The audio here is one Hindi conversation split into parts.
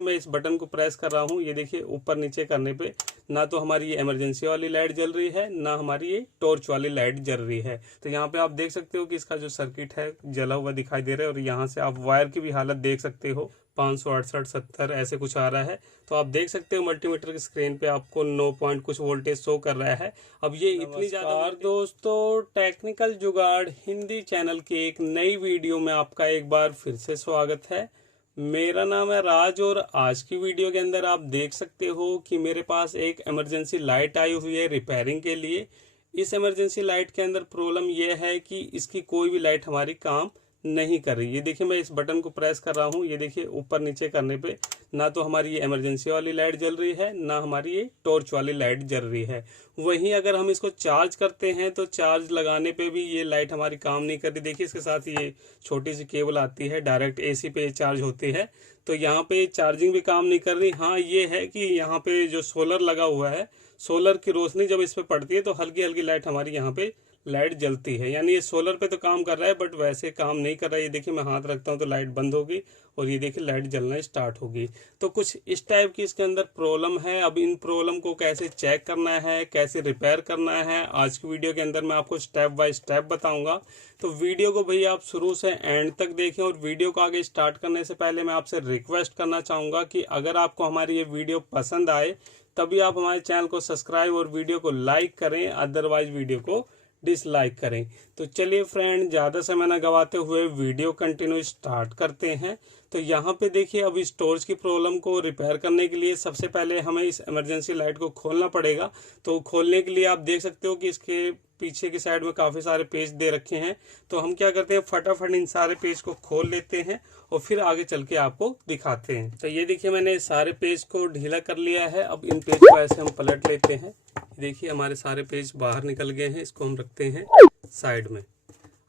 मैं इस बटन को प्रेस कर रहा हूँ, ये देखिए ऊपर नीचे करने पे ना तो हमारी ये इमरजेंसी वाली लाइट जल रही है, ना हमारी ये टॉर्च वाली लाइट जल रही है। तो यहाँ पे आप देख सकते हो कि इसका जो सर्किट है जला हुआ दिखाई दे रहा है, और यहाँ से आप वायर की भी हालत देख सकते हो, 568 70 ऐसे कुछ आ रहा है। तो आप देख सकते हो मल्टीमीटर की स्क्रीन पे आपको 9 पॉइंट कुछ वोल्टेज शो कर रहा है। अब ये इतनी ज्यादा दोस्तों, टेक्निकल जुगाड़ हिंदी चैनल की एक नई वीडियो में आपका एक बार फिर से स्वागत है। मेरा नाम है राज, और आज की वीडियो के अंदर आप देख सकते हो कि मेरे पास एक इमरजेंसी लाइट आई हुई है रिपेयरिंग के लिए। इस इमरजेंसी लाइट के अंदर प्रॉब्लम यह है कि इसकी कोई भी लाइट हमारी काम नहीं कर रही। ये देखिए मैं इस बटन को प्रेस कर रहा हूँ, ये देखिए ऊपर नीचे करने पे ना तो हमारी ये इमरजेंसी वाली लाइट जल रही है, ना हमारी ये टॉर्च वाली लाइट जल रही है। वहीं अगर हम इसको चार्ज करते हैं तो चार्ज लगाने पे भी ये लाइट हमारी काम नहीं कर रही। देखिए इसके साथ ये छोटी सी केबल आती है, डायरेक्ट एसी पे चार्ज होती है, तो यहाँ पे चार्जिंग भी काम नहीं कर रही। हाँ ये है कि यहाँ पे जो सोलर लगा हुआ है, सोलर की रोशनी जब इस पे पड़ती है तो हल्की हल्की लाइट हमारी यहाँ पे लाइट जलती है। यानी ये सोलर पे तो काम कर रहा है, बट वैसे काम नहीं कर रहा है। ये देखिए मैं हाथ रखता हूँ तो लाइट बंद होगी, और ये देखिए लाइट जलना स्टार्ट होगी। तो कुछ इस टाइप की इसके अंदर प्रॉब्लम है। अब इन प्रॉब्लम को कैसे चेक करना है, कैसे रिपेयर करना है, आज की वीडियो के अंदर मैं आपको स्टेप बाय स्टेप बताऊंगा। तो वीडियो को भैया आप शुरू से एंड तक देखें। और वीडियो को आगे स्टार्ट करने से पहले मैं आपसे रिक्वेस्ट करना चाहूँगा कि अगर आपको हमारी ये वीडियो पसंद आए तभी आप हमारे चैनल को सब्सक्राइब और वीडियो को लाइक करें, अदरवाइज वीडियो को डिसलाइक करें। तो चलिए फ्रेंड, ज़्यादा समय न गवाते हुए वीडियो कंटिन्यू स्टार्ट करते हैं। तो यहाँ पे देखिए अब इस टॉर्च की प्रॉब्लम को रिपेयर करने के लिए सबसे पहले हमें इस इमरजेंसी लाइट को खोलना पड़ेगा। तो खोलने के लिए आप देख सकते हो कि इसके पीछे की साइड में काफ़ी सारे पेज दे रखे हैं। तो हम क्या करते हैं, फटाफट इन सारे पेज को खोल लेते हैं और फिर आगे चल के आपको दिखाते हैं। तो ये देखिए मैंने सारे पेज को ढीला कर लिया है। अब इन पेज को ऐसे हम पलट लेते हैं। देखिए हमारे सारे पेज बाहर निकल गए हैं, इसको हम रखते हैं साइड में।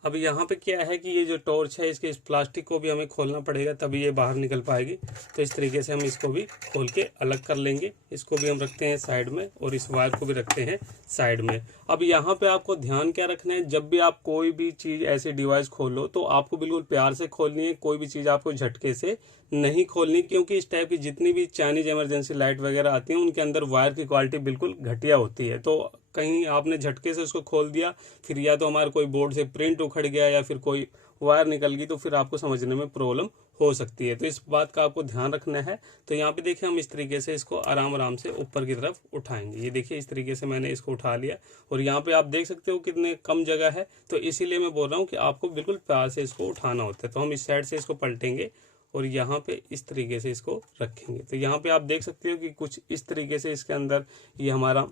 अब यहाँ पे क्या है कि ये जो टॉर्च है इसके इस प्लास्टिक को भी हमें खोलना पड़ेगा, तभी ये बाहर निकल पाएगी। तो इस तरीके से हम इसको भी खोल के अलग कर लेंगे। इसको भी हम रखते हैं साइड में, और इस वायर को भी रखते हैं साइड में। अब यहाँ पे आपको ध्यान क्या रखना है, जब भी आप कोई भी चीज़ ऐसे डिवाइस खोलो तो आपको बिल्कुल प्यार से खोलनी है। कोई भी चीज़ आपको झटके से नहीं खोलनी, क्योंकि इस टाइप की जितनी भी चाइनीज इमरजेंसी लाइट वगैरह आती हैं उनके अंदर वायर की क्वालिटी बिल्कुल घटिया होती है। तो कहीं आपने झटके से उसको खोल दिया, फिर या तो हमारे कोई बोर्ड से प्रिंट उखड़ गया या फिर कोई वायर निकल गई, तो फिर आपको समझने में प्रॉब्लम हो सकती है। तो इस बात का आपको ध्यान रखना है। तो यहाँ पे देखिए हम इस तरीके से इसको आराम आराम से ऊपर की तरफ उठाएंगे। ये देखिए इस तरीके से मैंने इसको उठा लिया, और यहाँ पे आप देख सकते हो कितने कम जगह है। तो इसीलिए मैं बोल रहा हूँ कि आपको बिल्कुल प्यार से इसको उठाना होता है। तो हम इस साइड से इसको पलटेंगे और यहाँ पे इस तरीके से इसको रखेंगे। तो यहाँ पे आप देख सकते हो कि कुछ इस तरीके से इसके अंदर ये हमारा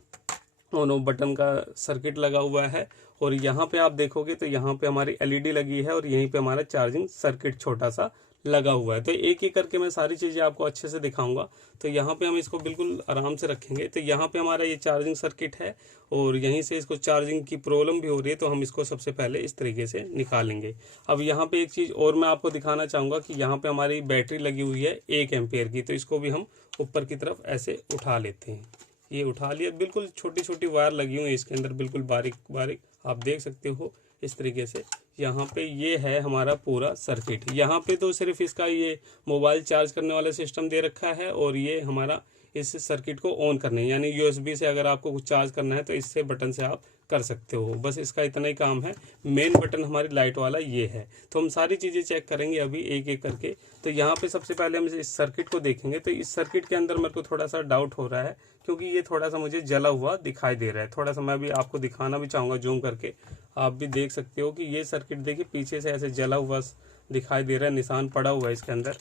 ऑन बटन का सर्किट लगा हुआ है, और यहाँ पे आप देखोगे तो यहाँ पे हमारी एलईडी लगी है, और यहीं पे हमारा चार्जिंग सर्किट छोटा सा लगा हुआ है। तो एक एक करके मैं सारी चीज़ें आपको अच्छे से दिखाऊंगा। तो यहाँ पे हम इसको बिल्कुल आराम से रखेंगे। तो यहाँ पे हमारा ये चार्जिंग सर्किट है, और यहीं से इसको चार्जिंग की प्रॉब्लम भी हो रही है, तो हम इसको सबसे पहले इस तरीके से निकालेंगे। अब यहाँ पे एक चीज़ और मैं आपको दिखाना चाहूँगा कि यहाँ पे हमारी बैटरी लगी हुई है 1 एम्पेयर की। तो इसको भी हम ऊपर की तरफ ऐसे उठा लेते हैं। ये उठा लिया, बिल्कुल छोटी छोटी वायर लगी हुई है इसके अंदर, बिल्कुल बारीक बारीक आप देख सकते हो इस तरीके से। यहाँ पे ये है हमारा पूरा सर्किट। यहाँ पे तो सिर्फ इसका ये मोबाइल चार्ज करने वाला सिस्टम दे रखा है, और ये हमारा इस सर्किट को ऑन करने, यानी यूएसबी से अगर आपको कुछ चार्ज करना है तो इससे बटन से आप कर सकते हो। बस इसका इतना ही काम है। मेन बटन हमारी लाइट वाला ये है। तो हम सारी चीज़ें चेक करेंगे अभी एक एक करके। तो यहाँ पे सबसे पहले हम इस सर्किट को देखेंगे। तो इस सर्किट के अंदर मेरे को थोड़ा सा डाउट हो रहा है, क्योंकि ये थोड़ा सा मुझे जला हुआ दिखाई दे रहा है। थोड़ा सा मैं भी आपको दिखाना भी चाहूँगा जूम करके। आप भी देख सकते हो कि ये सर्किट देखिए पीछे से ऐसे जला हुआ दिखाई दे रहा है, निशान पड़ा हुआ है इसके अंदर।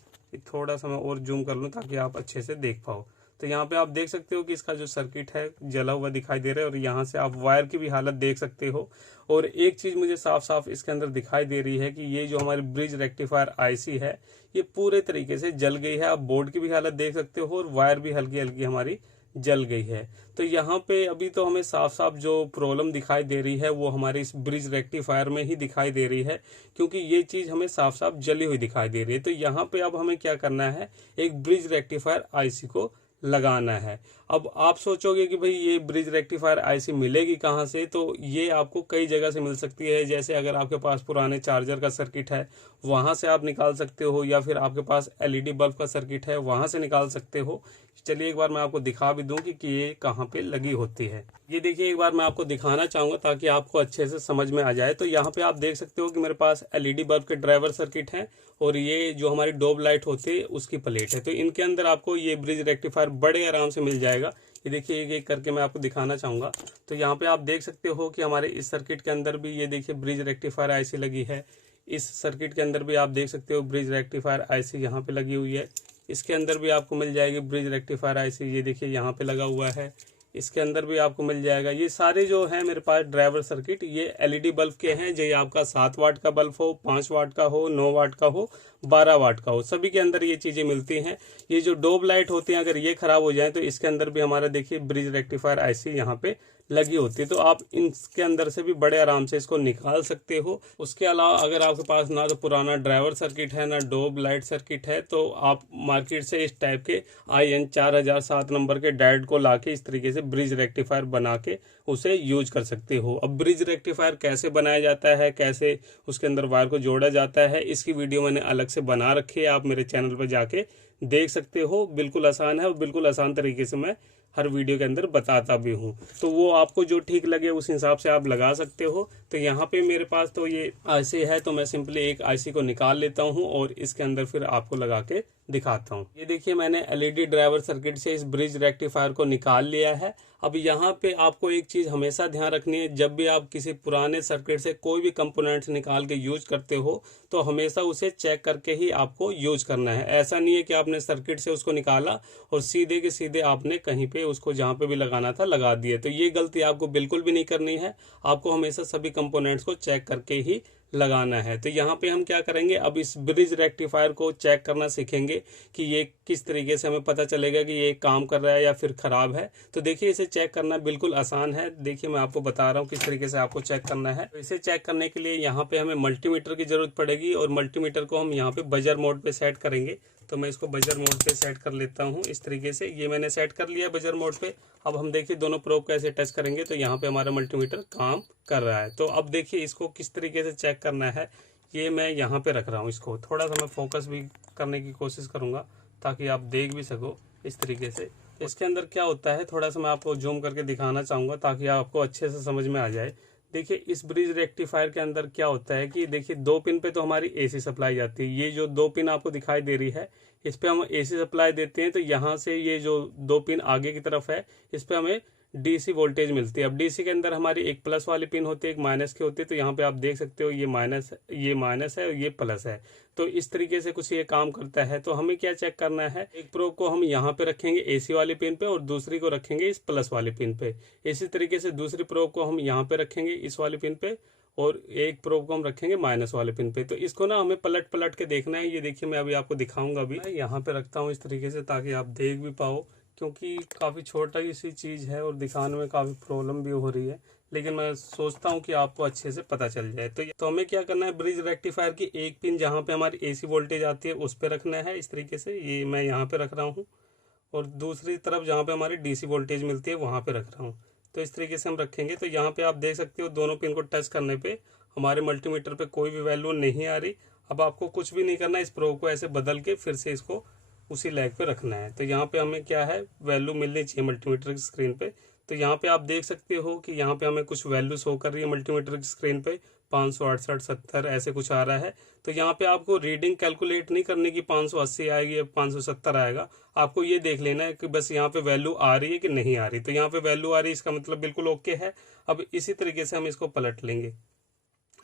थोड़ा सा मैं और जूम कर लूँ ताकि आप अच्छे से देख पाओ। तो यहाँ पे आप देख सकते हो कि इसका जो सर्किट है जला हुआ दिखाई दे रहा है, और यहाँ से आप वायर की भी हालत देख सकते हो। और एक चीज़ मुझे साफ साफ इसके अंदर दिखाई दे रही है कि ये जो हमारी ब्रिज रेक्टिफायर आईसी है ये पूरे तरीके से जल गई है। आप बोर्ड की भी हालत देख सकते हो, और वायर भी हल्की हल्की हमारी जल गई है। तो यहाँ पे अभी तो हमें साफ साफ जो प्रॉब्लम दिखाई दे रही है वो हमारे इस ब्रिज रेक्टिफायर में ही दिखाई दे रही है, क्योंकि ये चीज़ हमें साफ साफ जली हुई दिखाई दे रही है। तो यहाँ पे अब हमें क्या करना है, एक ब्रिज रेक्टिफायर आईसी को लगाना है। अब आप सोचोगे कि भाई ये ब्रिज रेक्टिफायर आईसी मिलेगी कहाँ से, तो ये आपको कई जगह से मिल सकती है। जैसे अगर आपके पास पुराने चार्जर का सर्किट है वहाँ से आप निकाल सकते हो, या फिर आपके पास एलईडी बल्ब का सर्किट है वहाँ से निकाल सकते हो। चलिए एक बार मैं आपको दिखा भी दूं कि ये कहाँ पे लगी होती है। ये देखिए एक बार मैं आपको दिखाना चाहूँगा ताकि आपको अच्छे से समझ में आ जाए। तो यहाँ पे आप देख सकते हो कि मेरे पास एलईडी बल्ब के ड्राइवर सर्किट है और ये जो हमारी डोब लाइट होती है उसकी प्लेट है। तो इनके अंदर आपको ये ब्रिज रेक्टिफायर बड़े आराम से मिल जाएगा। ये देखिए एक एक करके मैं आपको दिखाना चाहूँगा। तो यहाँ पे आप देख सकते हो कि हमारे इस सर्किट के अंदर भी ये देखिए ब्रिज रेक्टिफायर आईसी लगी है। इस सर्किट के अंदर भी आप देख सकते हो ब्रिज रेक्टिफायर आईसी यहाँ पे लगी हुई है। इसके अंदर भी आपको मिल जाएगी ब्रिज रेक्टिफायर आईसी, ये देखिए यहाँ पे लगा हुआ है। इसके अंदर भी आपको मिल जाएगा। ये सारे जो है मेरे पास ड्राइवर सर्किट ये एलईडी बल्ब के हैं। जो आपका 7 वाट का बल्ब हो, 5 वाट का हो, 9 वाट का हो, 12 वाट का हो, सभी के अंदर ये चीज़ें मिलती हैं। ये जो डोब लाइट होती हैं अगर ये खराब हो जाए तो इसके अंदर भी हमारा देखिए ब्रिज रेक्टिफायर आईसी यहाँ पे लगी होती है। तो आप इसके अंदर से भी बड़े आराम से इसको निकाल सकते हो। उसके अलावा अगर आपके पास ना तो पुराना ड्राइवर सर्किट है ना डोब लाइट सर्किट है तो आप मार्केट से इस टाइप के IN 4007 नंबर के डायोड को लाके इस तरीके से ब्रिज रेक्टिफायर बना के उसे यूज कर सकते हो। अब ब्रिज रेक्टिफायर कैसे बनाया जाता है, कैसे उसके अंदर वायर को जोड़ा जाता है, इसकी वीडियो मैंने अलग से बना रखी है, आप मेरे चैनल पर जाके देख सकते हो। बिल्कुल आसान है और बिल्कुल आसान तरीके से मैं हर वीडियो के अंदर बताता भी हूँ। तो वो आपको जो ठीक लगे उस हिसाब से आप लगा सकते हो। तो यहाँ पे मेरे पास तो ये आईसी है तो मैं सिंपली एक आईसी को निकाल लेता हूँ और इसके अंदर फिर आपको लगा के दिखाता हूँ। ये देखिए मैंने एलईडी ड्राइवर सर्किट से इस ब्रिज रेक्टिफायर को निकाल लिया है। अब यहाँ पे आपको एक चीज़ हमेशा ध्यान रखनी है, जब भी आप किसी पुराने सर्किट से कोई भी कंपोनेंट्स निकाल के यूज करते हो तो हमेशा उसे चेक करके ही आपको यूज करना है। ऐसा नहीं है कि आपने सर्किट से उसको निकाला और सीधे के सीधे आपने कहीं पे उसको जहाँ पे भी लगाना था लगा दिए। तो ये गलती आपको बिल्कुल भी नहीं करनी है। आपको हमेशा सभी कंपोनेंट्स को चेक करके ही लगाना है। तो यहाँ पे हम क्या करेंगे, अब इस ब्रिज रेक्टिफायर को चेक करना सीखेंगे कि ये किस तरीके से हमें पता चलेगा कि ये काम कर रहा है या फिर ख़राब है। तो देखिए इसे चेक करना बिल्कुल आसान है। देखिए मैं आपको बता रहा हूँ किस तरीके से आपको चेक करना है। तो इसे चेक करने के लिए यहाँ पे हमें मल्टीमीटर की ज़रूरत पड़ेगी और मल्टीमीटर को हम यहाँ पे बजर मोड पे सेट करेंगे। तो मैं इसको बजर मोड पे सेट कर लेता हूँ इस तरीके से। ये मैंने सेट कर लिया बजर मोड पे। अब हम देखिए दोनों प्रोब को ऐसे टच करेंगे तो यहाँ पे हमारा मल्टीमीटर काम कर रहा है। तो अब देखिए इसको किस तरीके से चेक करना है, ये मैं यहाँ पे रख रहा हूँ। इसको थोड़ा सा मैं फोकस भी करने की कोशिश करूँगा ताकि आप देख भी सको इस तरीके से। इसके अंदर क्या होता है थोड़ा सा मैं आपको जूम करके दिखाना चाहूँगा ताकि आपको अच्छे से समझ में आ जाए। देखिए इस ब्रिज रेक्टिफायर के अंदर क्या होता है कि देखिए 2 पिन पे तो हमारी AC सप्लाई जाती है। ये जो 2 पिन आपको दिखाई दे रही है इस पे हम AC सप्लाई देते हैं। तो यहाँ से ये जो 2 पिन आगे की तरफ है इस पे हमें DC वोल्टेज मिलती है। अब DC के अंदर हमारी एक प्लस वाली पिन होती है, एक माइनस की होती है। तो यहाँ पे आप देख सकते हो ये माइनस है और ये प्लस है। तो इस तरीके से कुछ ये काम करता है। तो हमें क्या चेक करना है, एक प्रोब को हम यहाँ पे रखेंगे AC वाली पिन पे और दूसरी को रखेंगे इस प्लस वाली पिन पे। इसी तरीके से दूसरी प्रोब को हम यहाँ पे रखेंगे इस वाली पिन पे और एक प्रोब को हम रखेंगे माइनस वाले पिन पे। तो इसको ना हमें पलट पलट के देखना है। ये देखिए मैं अभी आपको दिखाऊंगा। अभी मैं यहाँ पे रखता हूँ इस तरीके से ताकि आप देख भी पाओ, क्योंकि काफ़ी छोटा सी चीज़ है और दिखाने में काफ़ी प्रॉब्लम भी हो रही है, लेकिन मैं सोचता हूँ कि आपको अच्छे से पता चल जाए। तो हमें क्या करना है, ब्रिज रेक्टिफायर की एक पिन जहाँ पे हमारी AC वोल्टेज आती है उस पर रखना है इस तरीके से। ये मैं यहाँ पे रख रहा हूँ और दूसरी तरफ जहाँ पे हमारी DC वोल्टेज मिलती है वहाँ पे रख रहा हूँ। तो इस तरीके से हम रखेंगे। तो यहाँ पे आप देख सकते हो दोनों पिन को टच करने पे हमारे मल्टीमीटर पे कोई भी वैल्यू नहीं आ रही। अब आपको कुछ भी नहीं करना, इस प्रोब को ऐसे बदल के फिर से इसको उसी लैग पे रखना है। तो यहाँ पे हमें क्या है, वैल्यू मिलनी चाहिए मल्टीमीटर की स्क्रीन पे। तो यहाँ पे आप देख सकते हो कि यहाँ पे हमें कुछ वैल्यू शो कर रही है मल्टीमीटर की स्क्रीन पे, 568, 70 ऐसे कुछ आ रहा है। तो यहाँ पे आपको रीडिंग कैलकुलेट नहीं करने की 580 आएगी या 570 आएगा। आपको ये देख लेना है कि बस यहाँ पे वैल्यू आ रही है कि नहीं आ रही। तो यहाँ पे वैल्यू आ रही है, इसका मतलब बिल्कुल ओके है। अब इसी तरीके से हम इसको पलट लेंगे।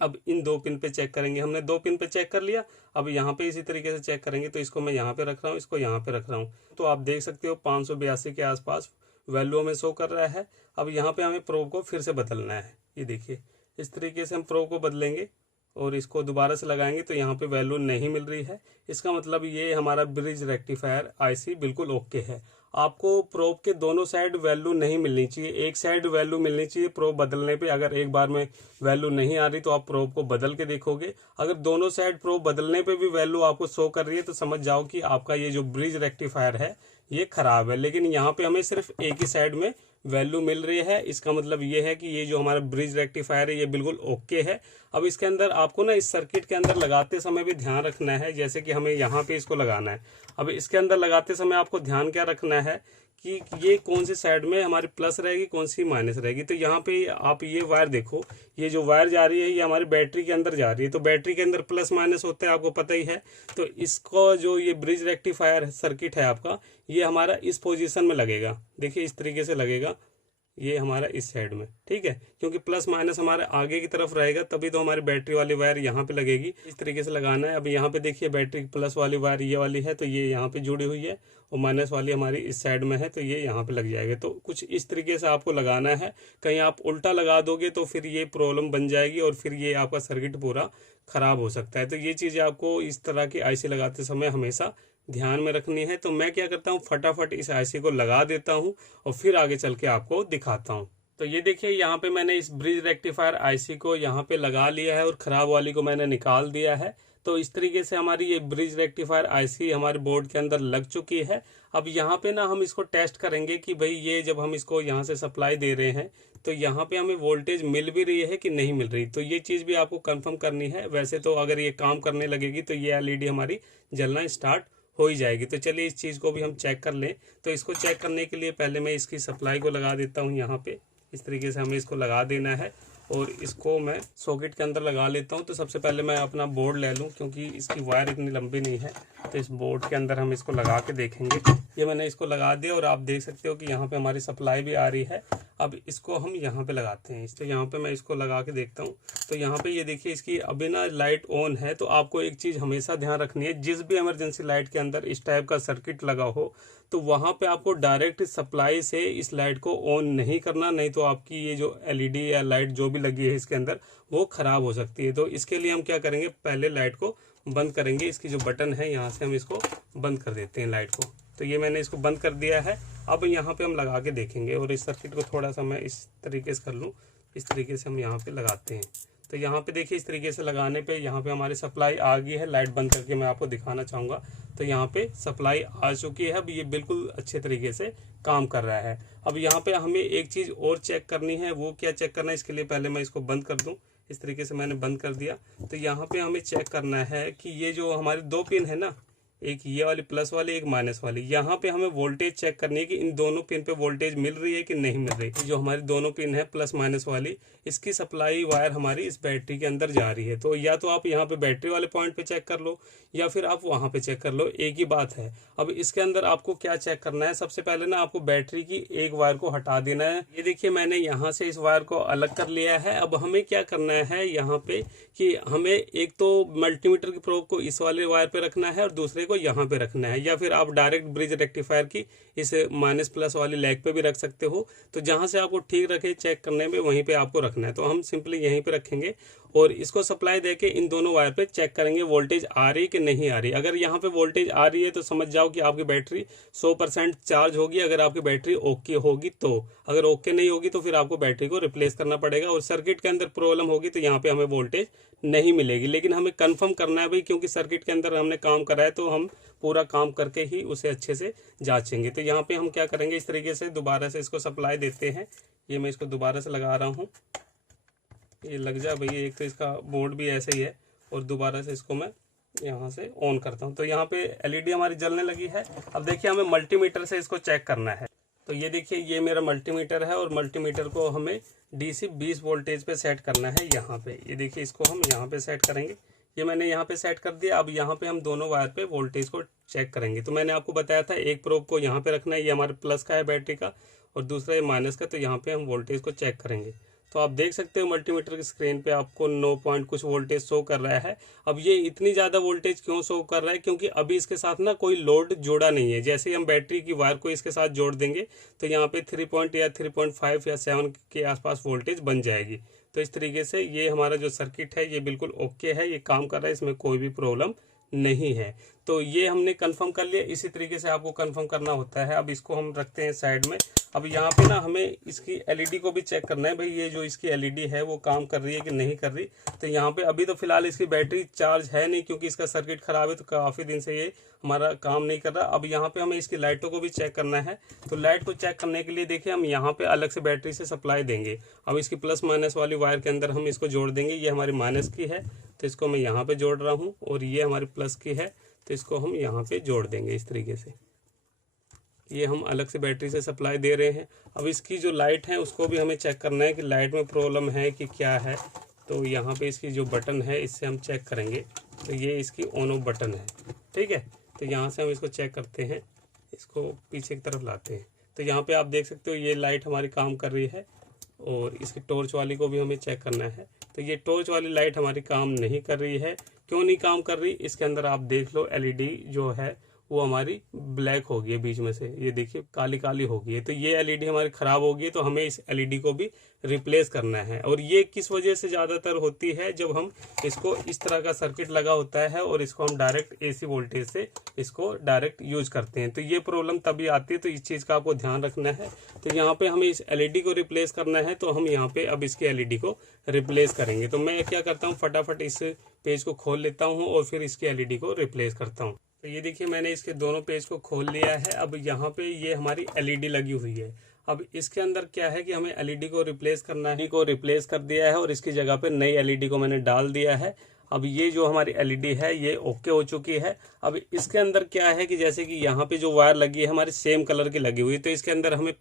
अब इन 2 पिन पे चेक करेंगे। हमने 2 पिन पे चेक कर लिया, अब यहाँ पे इसी तरीके से चेक करेंगे। तो इसको मैं यहाँ पे रख रहा हूँ, इसको यहाँ पे रख रहा हूँ। तो आप देख सकते हो 582 के आसपास वैल्यू हमें शो कर रहा है। अब यहाँ पे हमें प्रोब को फिर से बदलना है। ये देखिए इस तरीके से हम प्रोब को बदलेंगे और इसको दोबारा से लगाएंगे तो यहाँ पे वैल्यू नहीं मिल रही है। इसका मतलब ये हमारा ब्रिज रेक्टिफायर IC बिल्कुल ओके है। आपको प्रोब के दोनों साइड वैल्यू नहीं मिलनी चाहिए, एक साइड वैल्यू मिलनी चाहिए प्रोब बदलने पे। अगर एक बार में वैल्यू नहीं आ रही तो आप प्रोब को बदल के देखोगे। अगर दोनों साइड प्रोब बदलने पे भी वैल्यू आपको शो कर रही है तो समझ जाओ कि आपका ये जो ब्रिज रेक्टिफायर है ये खराब है। लेकिन यहाँ पे हमें सिर्फ एक ही साइड में वैल्यू मिल रही है, इसका मतलब ये है कि ये जो हमारा ब्रिज रेक्टिफायर है ये बिल्कुल ओके है। अब इसके अंदर आपको ना इस सर्किट के अंदर लगाते समय भी ध्यान रखना है, जैसे कि हमें यहाँ पे इसको लगाना है। अब इसके अंदर लगाते समय आपको ध्यान क्या रखना है कि ये कौन सी साइड में हमारी प्लस रहेगी, कौन सी माइनस रहेगी। तो यहाँ पे आप ये वायर देखो, ये जो वायर जा रही है ये हमारी बैटरी के अंदर जा रही है। तो बैटरी के अंदर प्लस माइनस होता है, आपको पता ही है। तो इसको जो ये ब्रिज रेक्टिफायर सर्किट है आपका, ये हमारा इस पोजीशन में लगेगा। देखिए इस तरीके से लगेगा, ये हमारा इस साइड में, ठीक है, क्योंकि प्लस माइनस हमारे आगे की तरफ रहेगा, तभी तो हमारी बैटरी वाली वायर यहाँ पे लगेगी। इस तरीके से लगाना है। अब यहाँ पे देखिए बैटरी प्लस वाली वायर ये वाली है, तो ये यहाँ पे जुड़ी हुई है, और माइनस वाली हमारी इस साइड में है, तो ये यहाँ पे लग जाएगा। तो कुछ इस तरीके से आपको लगाना है। कहीं आप उल्टा लगा दोगे तो फिर ये प्रॉब्लम बन जाएगी और फिर ये आपका सर्किट पूरा खराब हो सकता है। तो ये चीज़ आपको इस तरह की आईसी लगाते समय हमेशा ध्यान में रखनी है। तो मैं क्या करता हूँ, फटाफट इस आईसी को लगा देता हूँ और फिर आगे चल के आपको दिखाता हूँ। तो ये देखिए यहाँ पे मैंने इस ब्रिज रेक्टिफायर आईसी को यहाँ पे लगा लिया है और खराब वाली को मैंने निकाल दिया है। तो इस तरीके से हमारी ये ब्रिज रेक्टिफायर आईसी हमारे बोर्ड के अंदर लग चुकी है। अब यहाँ पे ना हम इसको टेस्ट करेंगे कि भाई ये जब हम इसको यहाँ से सप्लाई दे रहे हैं तो यहाँ पे हमें वोल्टेज मिल भी रही है कि नहीं मिल रही। तो ये चीज़ भी आपको कंफर्म करनी है। वैसे तो अगर ये काम करने लगेगी तो ये एलईडी हमारी जलना स्टार्ट हो ही जाएगी। तो चलिए इस चीज़ को भी हम चेक कर लें। तो इसको चेक करने के लिए पहले मैं इसकी सप्लाई को लगा देता हूँ। यहाँ पे इस तरीके से हमें इसको लगा देना है और इसको मैं सॉकेट के अंदर लगा लेता हूँ। तो सबसे पहले मैं अपना बोर्ड ले लूँ, क्योंकि इसकी वायर इतनी लंबी नहीं है। तो इस बोर्ड के अंदर हम इसको लगा के देखेंगे। ये मैंने इसको लगा दिया और आप देख सकते हो कि यहाँ पे हमारी सप्लाई भी आ रही है। अब इसको हम यहाँ पे लगाते हैं। तो यहाँ पे मैं इसको लगा के देखता हूँ। तो यहाँ पे ये देखिए इसकी अभी ना लाइट ऑन है। तो आपको एक चीज़ हमेशा ध्यान रखनी है, जिस भी इमरजेंसी लाइट के अंदर इस टाइप का सर्किट लगा हो तो वहाँ पे आपको डायरेक्ट सप्लाई से इस लाइट को ऑन नहीं करना, नहीं तो आपकी ये जो एलईडी या लाइट जो भी लगी है इसके अंदर वो ख़राब हो सकती है। तो इसके लिए हम क्या करेंगे, पहले लाइट को बंद करेंगे। इसकी जो बटन है यहाँ से हम इसको बंद कर देते हैं लाइट को। तो ये मैंने इसको बंद कर दिया है। अब यहाँ पे हम लगा के देखेंगे और इस सर्किट को थोड़ा सा मैं इस तरीके से कर लूँ। इस तरीके से हम यहाँ पे लगाते हैं। तो यहाँ पे देखिए इस तरीके से लगाने पे यहाँ पे हमारी सप्लाई आ गई है। लाइट बंद करके मैं आपको दिखाना चाहूँगा। तो यहाँ पे सप्लाई आ चुकी है। अब ये बिल्कुल अच्छे तरीके से काम कर रहा है। अब यहाँ पे हमें एक चीज़ और चेक करनी है। वो क्या चेक करना है, इसके लिए पहले मैं इसको बंद कर दूँ। इस तरीके से मैंने बंद कर दिया। तो यहाँ पे हमें चेक करना है कि ये जो हमारी दो पिन है ना, एक ये वाली प्लस वाली, एक माइनस वाली, यहाँ पे हमें वोल्टेज चेक करनी है कि इन दोनों पिन पे वोल्टेज मिल रही है कि नहीं मिल रही। जो हमारी दोनों पिन है प्लस माइनस वाली, इसकी सप्लाई वायर हमारी इस बैटरी के अंदर जा रही है। तो या तो आप यहाँ पे बैटरी वाले पॉइंट पे चेक कर लो या फिर आप वहाँ पे चेक कर लो, एक ही बात है। अब इसके अंदर आपको क्या चेक करना है, सबसे पहले ना आपको बैटरी की एक वायर को हटा देना है। ये देखिए मैंने यहाँ से इस वायर को अलग कर लिया है। अब हमें क्या करना है यहाँ पे कि हमें एक तो मल्टीमीटर की प्रोब को इस वाले वायर पे रखना है और दूसरे को यहाँ पे रखना है, या फिर आप डायरेक्ट ब्रिज रेक्टिफायर की इस माइनस प्लस वाली लेग पे भी रख सकते हो। तो जहाँ से आपको ठीक रखे चेक करने में वहीं पे आपको रखना है। तो हम सिंपली यहीं पे रखेंगे और इसको सप्लाई देके इन दोनों वायर पे चेक करेंगे वोल्टेज आ रही कि नहीं आ रही। अगर यहाँ पे वोल्टेज आ रही है तो समझ जाओ कि आपकी बैटरी 100% चार्ज होगी। अगर आपकी बैटरी ओके होगी तो, अगर ओके नहीं होगी तो फिर आपको बैटरी को रिप्लेस करना पड़ेगा और सर्किट के अंदर प्रॉब्लम होगी तो यहाँ पे हमें वोल्टेज नहीं मिलेगी। लेकिन हमें कंफर्म करना है भाई, क्योंकि सर्किट के अंदर हमने काम करा है तो हम पूरा काम करके ही उसे अच्छे से जांचेंगे। तो यहाँ पे हम क्या करेंगे, इस तरीके से दोबारा से इसको सप्लाई देते हैं। ये मैं इसको दोबारा से लगा रहा हूँ, ये लग जाए भैया। एक तो इसका बोर्ड भी ऐसे ही है और दोबारा से इसको मैं यहाँ से ऑन करता हूँ। तो यहाँ पे एलईडी हमारी जलने लगी है। अब देखिए हमें मल्टीमीटर से इसको चेक करना है। तो ये देखिए ये मेरा मल्टीमीटर है और मल्टीमीटर को हमें डीसी 20 वोल्टेज पे सेट करना है। यहाँ पे ये देखिए इसको हम यहाँ पे सेट करेंगे। ये मैंने यहाँ पे सेट कर दिया। अब यहाँ पे हम दोनों वायर पे वोल्टेज को चेक करेंगे। तो मैंने आपको बताया था एक प्रोब को यहाँ पे रखना है, ये हमारे प्लस का है बैटरी का, और दूसरा ये माइनस का। तो यहाँ पे हम वोल्टेज को चेक करेंगे। तो आप देख सकते हो मल्टीमीटर की स्क्रीन पे आपको 9 पॉइंट कुछ वोल्टेज शो कर रहा है। अब ये इतनी ज़्यादा वोल्टेज क्यों शो कर रहा है, क्योंकि अभी इसके साथ ना कोई लोड जोड़ा नहीं है। जैसे ही हम बैटरी की वायर को इसके साथ जोड़ देंगे तो यहाँ पे 3 पॉइंट या 3.5 या 7 के आसपास वोल्टेज बन जाएगी। तो इस तरीके से ये हमारा जो सर्किट है ये बिल्कुल ओके है, ये काम कर रहा है, इसमें कोई भी प्रॉब्लम नहीं है। तो ये हमने कंफर्म कर लिया। इसी तरीके से आपको कंफर्म करना होता है। अब इसको हम रखते हैं साइड में। अब यहाँ पे ना हमें इसकी एलईडी को भी चेक करना है, भाई ये जो इसकी एलईडी है वो काम कर रही है कि नहीं कर रही। तो यहाँ पे अभी तो फिलहाल इसकी बैटरी चार्ज है नहीं, क्योंकि इसका सर्किट खराब है, तो काफ़ी दिन से ये हमारा काम नहीं कर रहा। अब यहाँ पे हमें इसकी लाइटों को भी चेक करना है। तो लाइट को चेक करने के लिए देखिए हम यहाँ पे अलग से बैटरी से सप्लाई देंगे। अब इसकी प्लस माइनस वाली वायर के अंदर हम इसको जोड़ देंगे। ये हमारी माइनस की है तो इसको मैं यहाँ पे जोड़ रहा हूँ, और ये हमारी प्लस की है तो इसको हम यहाँ पे जोड़ देंगे इस तरीके से। ये हम अलग से बैटरी से सप्लाई दे रहे हैं। अब इसकी जो लाइट है उसको भी हमें चेक करना है कि लाइट में प्रॉब्लम है कि क्या है। तो यहाँ पे इसकी जो बटन है इससे हम चेक करेंगे। तो ये इसकी ऑन ऑफ बटन है, ठीक है। तो यहाँ से हम इसको चेक करते हैं, इसको पीछे की तरफ लाते हैं। तो यहाँ पे आप देख सकते हो ये लाइट हमारी काम कर रही है, और इसकी टॉर्च वाली को भी हमें चेक करना है। तो ये टॉर्च वाली लाइट हमारी काम नहीं कर रही है। क्यों नहीं काम कर रही, इसके अंदर आप देख लो एलईडी जो है वो हमारी ब्लैक हो गई है बीच में से, ये देखिए काली काली हो गई है। तो ये एलईडी हमारी ख़राब हो गई है, तो हमें इस एलईडी को भी रिप्लेस करना है। और ये किस वजह से ज़्यादातर होती है, जब हम इसको इस तरह का सर्किट लगा होता है और इसको हम डायरेक्ट एसी वोल्टेज से इसको डायरेक्ट यूज करते हैं, तो ये प्रॉब्लम तभी आती है। तो इस चीज़ का आपको ध्यान रखना है। तो यहाँ पे हमें इस एलईडी को रिप्लेस करना है, तो हम यहाँ पे अब इसकी एलईडी को रिप्लेस करेंगे। तो मैं क्या करता हूँ, फटाफट इस पेज को खोल लेता हूँ और फिर इसकी एलईडी को रिप्लेस करता हूँ। तो ये देखिए मैंने इसके दोनों पेज को खोल लिया है। अब यहाँ पे ये हमारी एलईडी लगी हुई है। अब इसके अंदर क्या है कि हमें एलईडी को रिप्लेस करना है, को रिप्लेस कर दिया है और इसकी जगह पे नई एलईडी को मैंने डाल दिया है। अब ये जो हमारी एलईडी है ये ओके हो चुकी है। अब इसके अंदर क्या है कि जैसे कि यहाँ पे जो वायर लगी है हमारी सेम कलर की लगी हुई है, तो इसके अंदर हमें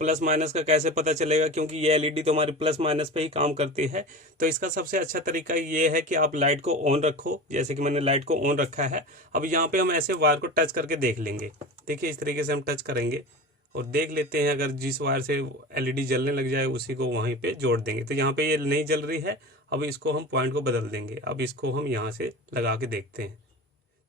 प्लस माइनस का कैसे पता चलेगा, क्योंकि ये एलईडी तो हमारी प्लस माइनस पे ही काम करती है। तो इसका सबसे अच्छा तरीका ये है कि आप लाइट को ऑन रखो, जैसे कि मैंने लाइट को ऑन रखा है। अब यहाँ पे हम ऐसे वायर को टच करके देख लेंगे। देखिए इस तरीके से हम टच करेंगे और देख लेते हैं, अगर जिस वायर से एलईडी जलने लग जाए उसी को वहीं पे जोड़ देंगे। तो यहाँ पे ये नहीं जल रही है। अब इसको हम पॉइंट को बदल देंगे। अब इसको हम यहाँ से लगा के देखते हैं।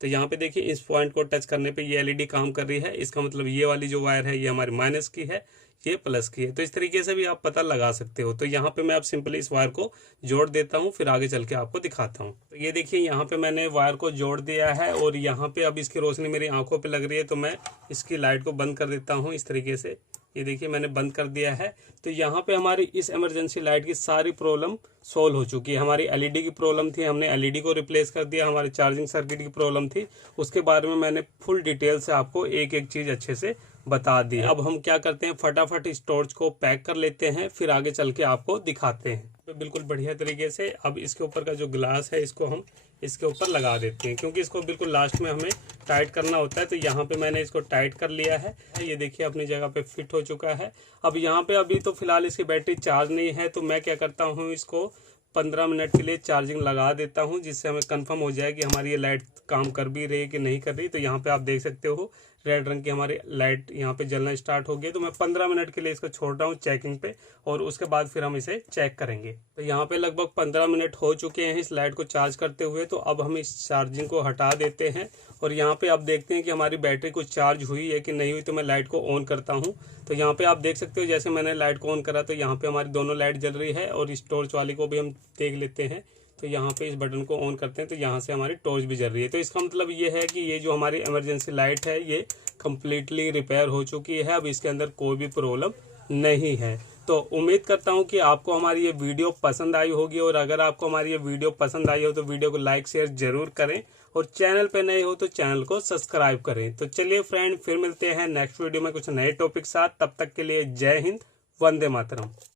तो यहाँ पे देखिए इस पॉइंट को टच करने पे ये एलईडी काम कर रही है। इसका मतलब ये वाली जो वायर है ये हमारी माइनस की है, ये प्लस की है। तो इस तरीके से भी आप पता लगा सकते हो। तो यहाँ पे मैं अब सिंपली इस वायर को जोड़ देता हूँ, फिर आगे चल के आपको दिखाता हूँ। तो ये देखिए यहाँ पे मैंने वायर को जोड़ दिया है और यहाँ पे अब इसकी रोशनी मेरी आंखों पे लग रही है, तो मैं इसकी लाइट को बंद कर देता हूँ इस तरीके से। ये देखिए मैंने बंद कर दिया है। तो यहाँ पे हमारी इस इमरजेंसी लाइट की सारी प्रॉब्लम सोल्व हो चुकी है। हमारी एलईडी की प्रॉब्लम थी, हमने एलईडी को रिप्लेस कर दिया। हमारी चार्जिंग सर्किट की प्रॉब्लम थी, उसके बारे में मैंने फुल डिटेल से आपको एक एक चीज़ अच्छे से बता दी। अब हम क्या करते हैं, फटाफट इस टॉर्च को पैक कर लेते हैं, फिर आगे चल के आपको दिखाते हैं। तो बिल्कुल बढ़िया तरीके से अब इसके ऊपर का जो ग्लास है इसको हम इसके ऊपर लगा देते हैं, क्योंकि इसको बिल्कुल लास्ट में हमें टाइट करना होता है। तो यहाँ पे मैंने इसको टाइट कर लिया है। ये देखिए अपनी जगह पे फिट हो चुका है। अब यहाँ पे अभी तो फिलहाल इसकी बैटरी चार्ज नहीं है, तो मैं क्या करता हूँ, इसको 15 मिनट के लिए चार्जिंग लगा देता हूँ, जिससे हमें कंफर्म हो जाए कि हमारी ये लाइट काम कर भी रही है कि नहीं कर रही। तो यहाँ पे आप देख सकते हो रेड रंग की हमारी लाइट यहाँ पे जलना स्टार्ट हो गई। तो मैं 15 मिनट के लिए इसको छोड़ रहा हूँ चेकिंग पे, और उसके बाद फिर हम इसे चेक करेंगे। तो यहाँ पे लगभग 15 मिनट हो चुके हैं इस लाइट को चार्ज करते हुए। तो अब हम इस चार्जिंग को हटा देते हैं और यहाँ पे आप देखते हैं कि हमारी बैटरी कुछ चार्ज हुई है कि नहीं हुई। तो मैं लाइट को ऑन करता हूँ। तो यहाँ पे आप देख सकते हो जैसे मैंने लाइट को ऑन करा तो यहाँ पे हमारी दोनों लाइट जल रही है, और इस टॉर्च वाली को भी हम देख लेते हैं। तो यहाँ पे इस बटन को ऑन करते हैं तो यहाँ से हमारी टॉर्च भी जल रही है। तो इसका मतलब ये है कि ये जो हमारी इमरजेंसी लाइट है ये कम्प्लीटली रिपेयर हो चुकी है। अब इसके अंदर कोई भी प्रॉब्लम नहीं है। तो उम्मीद करता हूँ कि आपको हमारी ये वीडियो पसंद आई होगी, और अगर आपको हमारी ये वीडियो पसंद आई हो तो वीडियो को लाइक शेयर जरूर करें, और चैनल पे नए हो तो चैनल को सब्सक्राइब करें। तो चलिए फ्रेंड, फिर मिलते हैं नेक्स्ट वीडियो में कुछ नए टॉपिक साथ। तब तक के लिए जय हिंद, वंदे मातरम।